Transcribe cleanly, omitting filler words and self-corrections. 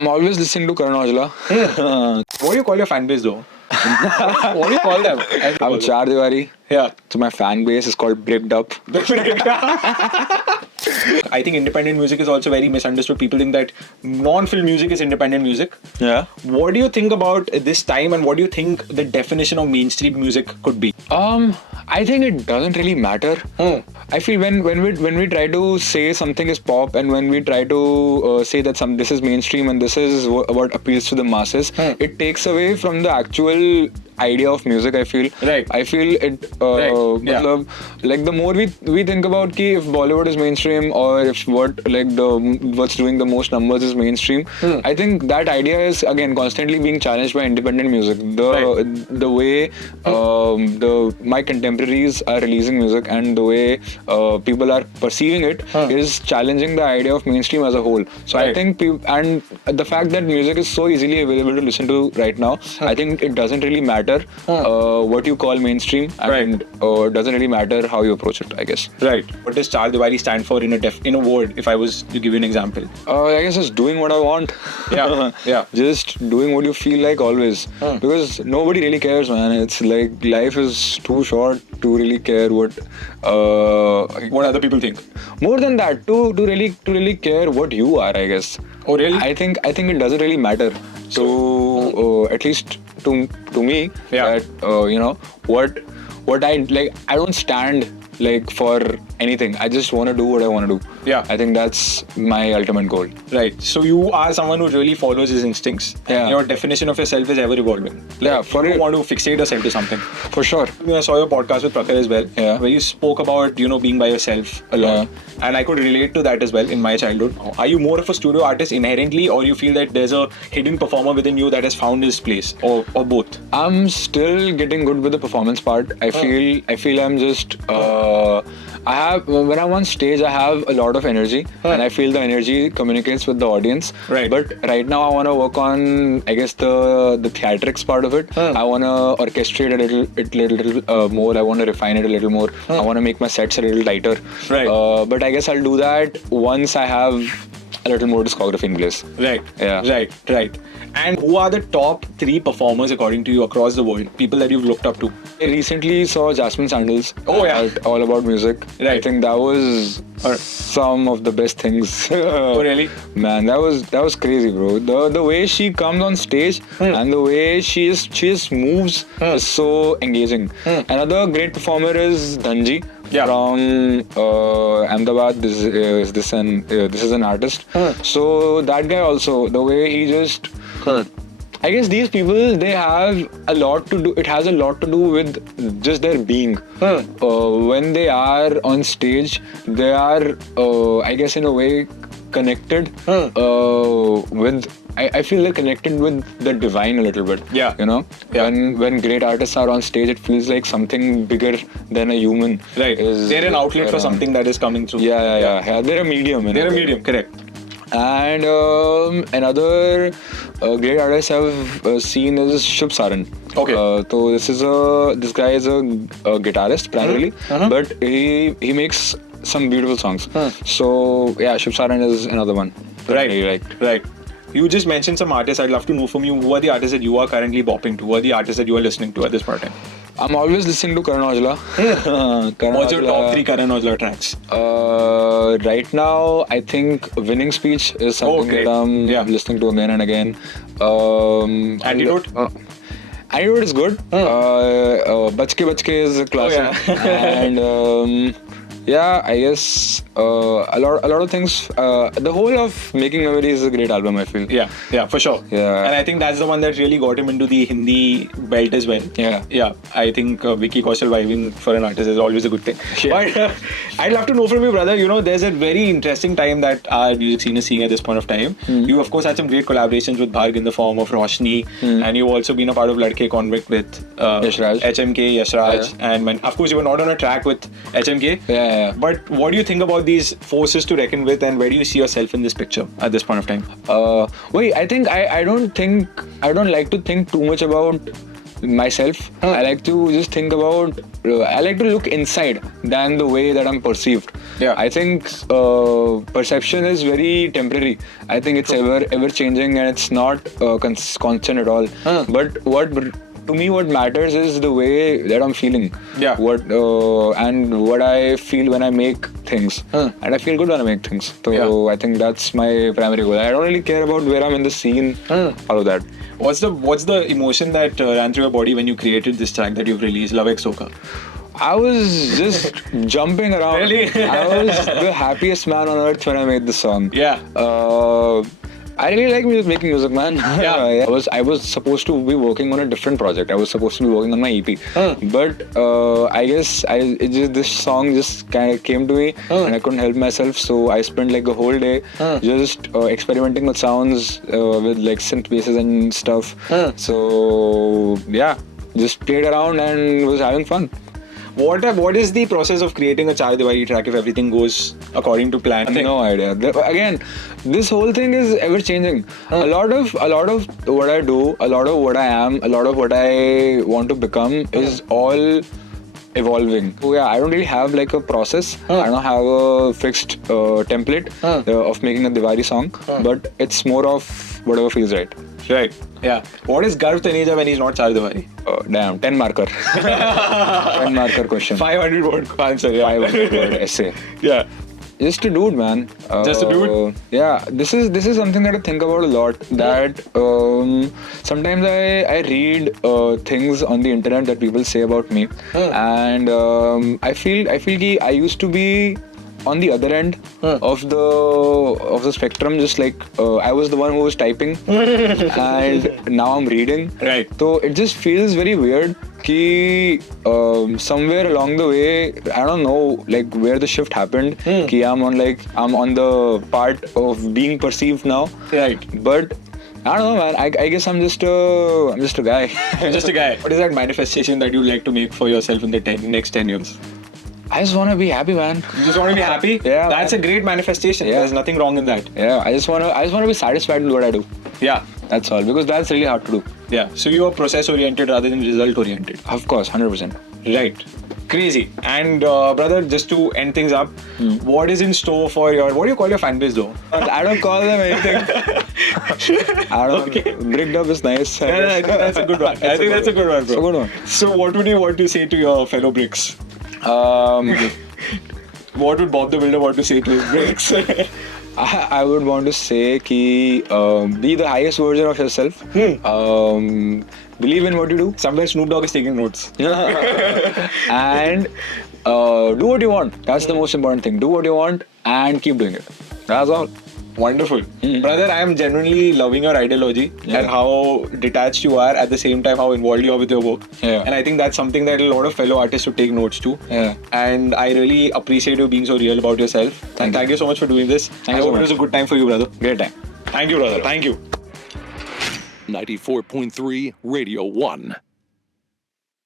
I'm always listening to Karan Aujla. What do you call your fan base though? What do you call them? I'm Chaar Diwaari. Yeah. So my fan base is called Bricked Up. I think independent music is also very misunderstood. People think that non-film music is independent music. Yeah. What do you think about this time, and what do you think the definition of mainstream music could be? I think it doesn't really matter. I feel when we try to say something is pop, and when we try to say that this is mainstream and this is what appeals to the masses, it takes away from the actual idea of music. I feel. Right. I feel it. Yeah. Like the more we think about ki if Bollywood is mainstream or if what's doing the most numbers is mainstream, I think that idea is again constantly being challenged by independent music. The way my contemporaries are releasing music and the way people are perceiving it is challenging the idea of mainstream as a whole. So I think and the fact that music is so easily available to listen to right now, I think it doesn't really matter what you call mainstream, and it doesn't really matter how you approach it, I guess. Right. What does Chaar Diwaari stand for in a word? If I was to give you an example. I guess just doing what I want. Yeah. Yeah. Just doing what you feel like always. Because nobody really cares, man. It's like life is too short to really care what other people think. More than that, to really care what you are, I guess. Oh, really? I think it doesn't really matter. So at least to me, Yeah. that what I like. I don't stand like for anything. I just want to do what I want to do. Yeah. I think that's my ultimate goal. Right. So you are someone who really follows his instincts. Yeah. Your definition of yourself is ever evolving. Yeah, for you it. want to fixate yourself to something. For sure. I saw your podcast with Prakhar as well, Yeah. where you spoke about being by yourself a lot, and I could relate to that as well in my childhood. Are you more of a studio artist inherently, or you feel that there's a hidden performer within you that has found his place, or both? I'm still getting good with the performance part. I feel I'm just when I'm on stage, I have a lot of energy, and I feel the energy communicates with the audience. Right. But right now, I want to work on, I guess, the theatrics part of it. I want to orchestrate a little more. I want to refine it a little more. I want to make my sets a little tighter. Right. But I guess I'll do that once I have a little more discography in place. Right. Yeah. Right. And who are the top 3 performers according to you across the world? People that you've looked up to? I recently saw Jasmine Sandals. Oh, yeah. At All About Music. Right. I think that was some of the best things. Oh, really? Man, that was crazy, bro. The way she comes on stage and the way she just moves is so engaging. Another great performer is Dhanji. Yeah. From Ahmedabad. This is an artist. So that guy also, the way he just. I guess these people, they have a lot to do. It has a lot to do with just their being. When they are on stage, they are, I guess, in a way, connected with. I feel they're connected with the divine a little bit. Yeah. Yeah. When great artists are on stage, it feels like something bigger than a human. Right. They're an outlet for something that is coming through. Yeah. They're a medium. They're a medium, correct. And another great artist I've seen is Shubh Saran. Okay. So this guy is a guitarist primarily, but he makes some beautiful songs. So yeah, Shubh Saran is another one. Right. You just mentioned some artists. I'd love to know from you, who are the artists that you are currently bopping to? Who are the artists that you are listening to at this point in time? I'm always listening to Karan Aujla. What's your top 3 Karan Aujla tracks? Right now, I think Winning Speech is something that I'm listening to again and again. Antidote? Antidote is good. Bachke Bachke is a classic. Oh, yeah. And I guess a lot of things. The whole of Making Memories is a great album, I feel. Yeah, for sure. Yeah. And I think that's the one that really got him into the Hindi belt as well. Yeah. I think Vicky Kaushal vibing for an artist is always a good thing. Yeah. But I'd love to know from you, brother. There's a very interesting time that our music scene is seeing at this point of time. You, of course, had some great collaborations with Bharg in the form of Roshni, and you've also been a part of Ladke Convict with Yashraj. HMK, Yashraj, and of course, you were not on a track with HMK. Yeah. But what do you think about these forces to reckon with, and where do you see yourself in this picture at this point of time? I think I don't like to think too much about myself. I like to just think about. I like to look inside than the way that I'm perceived. Yeah. I think perception is very temporary. I think it's ever changing and it's not constant at all. But to me, what matters is the way that I'm feeling. Yeah. And what I feel when I make things. And I feel good when I make things. So I think that's my primary goal. I don't really care about where I'm in the scene. All of that. What's the emotion that ran through your body when you created this track that you've released, Love Ek Soka? I was just jumping around. Really? I was the happiest man on earth when I made the song. Yeah. I really like making music, man. Yeah. I was supposed to be working on a different project. I was supposed to be working on my EP. But I guess this song just kind of came to me and I couldn't help myself. So I spent like a whole day just experimenting with sounds with like synth basses and stuff. So yeah, just played around and was having fun. What is the process of creating a Chaar Diwaari track if everything goes according to plan? No idea. Again, this whole thing is ever changing. A lot of what I do, a lot of what I am, a lot of what I want to become is all evolving. So yeah, I don't really have like a process. I don't have a fixed template of making a Diwali song, but it's more of whatever feels right. Right. Yeah. What is Garv Taneja when he's not Chaar Diwaari? Damn, 10 marker. 10 marker question. 500 word answer. Yeah. 500 word essay. Yeah. Just a dude, man. Just a dude? Yeah. This is something that I think about a lot. That sometimes I read things on the internet that people say about me, and I feel ki I used to be on the other end of the spectrum, just like I was the one who was typing and now I'm reading. Right. So it just feels very weird ki somewhere along the way, I don't know like where the shift happened, ki I'm on the part of being perceived now. Right. But I don't know, man. I guess I'm just a guy. Just a guy. What is that manifestation that you'd like to make for yourself in the next 10 years? I just want to be happy, man. You just want to be happy? Yeah. That's a great manifestation. Yeah. There's nothing wrong in that. Yeah, I just want to be satisfied with what I do. Yeah. That's all, because that's really hard to do. Yeah. So you're process oriented rather than result oriented. Of course, 100%. Right. Crazy. And brother, just to end things up, what is in store for what do you call your fan base though? I don't call them anything. I don't know. Bricked up is nice. Yeah, I think that's a good one. I think that's a good one, bro. It's a good one. So what would you want to say to your fellow bricks? What would Bob the Builder want to say to his bricks? I would want to say ki be the highest version of yourself. Believe in what you do. Somewhere Snoop Dogg is taking notes. And do what you want. That's the most important thing. Do what you want and keep doing it. That's all. Wonderful. Brother, I am genuinely loving your ideology and how detached you are, at the same time how involved you are with your work. Yeah. And I think that's something that a lot of fellow artists should take notes to. Yeah. And I really appreciate you being so real about yourself. Thank you so much for doing this. I hope it was a good time for you, brother. Great time. Thank you, brother. Thank you. 94.3 Radio 1.